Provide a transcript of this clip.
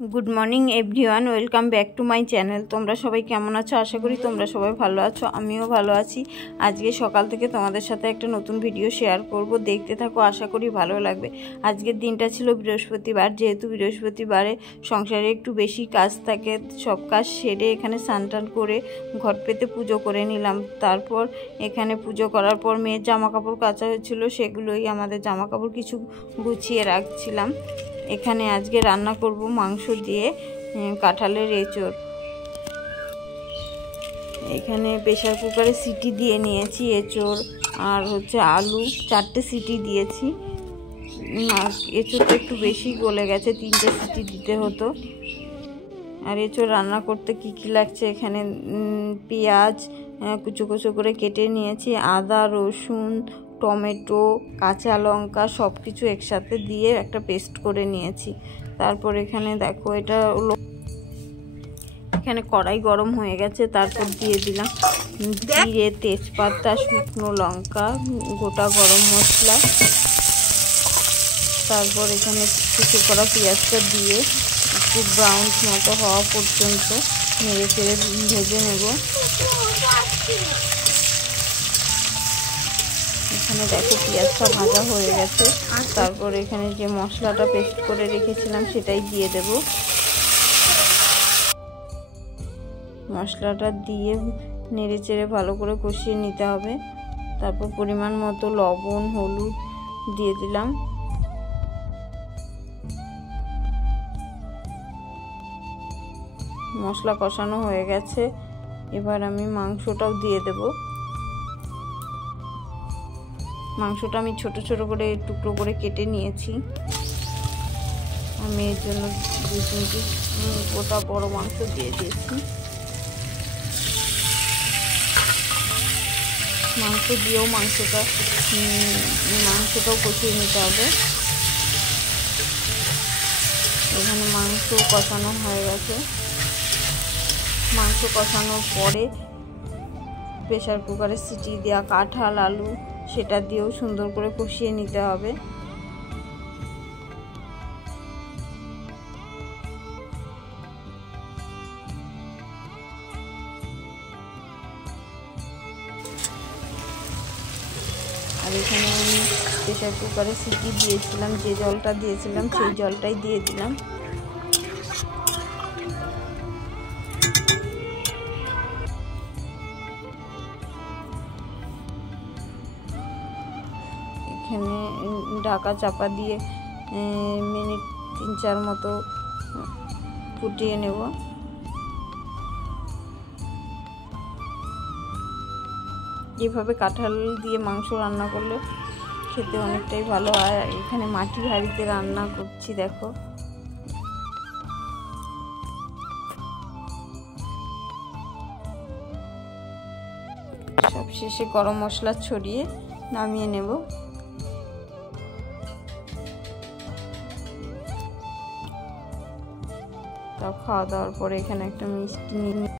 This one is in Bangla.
Good morning everyone welcome back to my channel. तुम्हारा सबाई केमन आछो? आशा करी तुम्हारा सबाई भालो आछो, आमिओ भालो आछि। आज के सकाल थेके तुम्हादेर साथे एकटा नतून भिडियो शेयर करब, देखते थाको, आशा करी भालो लागबे। आजकेर दिनटा छिलो बृहस्पतिबार, जेहेतु बृहस्पतिबारे संसारे एकटु बेशी काज थाके, सब काज सेरे एखाने स्नान टान करे घट पेते पुजो करे निलाम। तारपर एखाने पुजो करार पर मेयेर जामा कापड़ काचा हयेछिलो, सेगुलोई आमादेर जामा कापड़ किछु गुछिये राखछिलाम। एखाने आज के रान्ना करब मांस दिए काँठालेर एचोड़। एखाने प्रेसार कुकारे सीटी दिए निয়েছি एचोड़ और होच्छे आलू 4টে सीटी दिएছি। एचोड़টা एकटु बेशी गले गेছে, 3টে सीटी दिते हतो। और एचोड़ रान्ना करते की लागছে एखाने पेঁয়াজ कुचो कुचो करे केटे निয়েছি, आदा रसुन टमेटो काँचा लंका सबकिছু एकसाथे दिए একটা पेस्ट करे निয়েছি। तारपर एखाने देखो এটা হলো এখানে কড়াই গরম হয়ে গেছে, তারপর দিয়ে দিলাম জিরে তেজপাতা শুকনো লঙ্কা গোটা গরম মশলা। তারপর এখানে কুচি করা পেঁয়াজটা দিয়ে একটু ব্রাউন মতো হওয়া পর্যন্ত নেড়ে চেড়ে ভেজে নেব। এখানে দেখো পেঁয়াজটা ভাজা হয়ে গেছে, তারপর এখানে যে মশলাটা পেস্ট করে রেখেছিলাম সেটাই দিয়ে দেব। মশলাটা দিয়ে নেড়ে চেড়ে ভালো করে কষিয়ে নিতে হবে। তারপর পরিমাণ মতো লবণ হলুদ দিয়ে দিলাম। মশলা কষানো হয়ে গেছে, এবার আমি মাংসটাও দিয়ে দেব। মাংসটা আমি ছোট ছোট করে টুকরো করে কেটে নিয়েছি। আমি এর জন্য 2-3 পিস গোটা বড় মাংস দিয়ে দিয়েছি। মাংস দিয়েও মাংসটাও কষিয়ে নিতে হবে। এখানে মাংস কষানো হয়ে গেছে। মাংস কষানোর পরে প্রেসার কুকারে সিটি দেওয়া কাঁঠাল আলু সেটা দিয়েও সুন্দর করে কষিয়ে নিতে হবে। আর এখানে আমি প্রেসার কুকারে সিটি দিয়েছিলাম, যে জলটা দিয়েছিলাম সেই জলটাই দিয়ে দিলাম। এখানে ঢাকা চাপা দিয়ে মিনিট 3-4 মতো ফুটিয়ে নেব। এভাবে কাঁঠাল দিয়ে মাংস রান্না করলে খেতে অনেকটাই ভালো হয়। এখানে মাটির হাঁড়িতে রান্না করছি দেখো। সবশেষে গরম মশলা ছড়িয়ে নামিয়ে নেব। তাও খাওয়া দাওয়ার পরে এখানে একটা মিষ্টি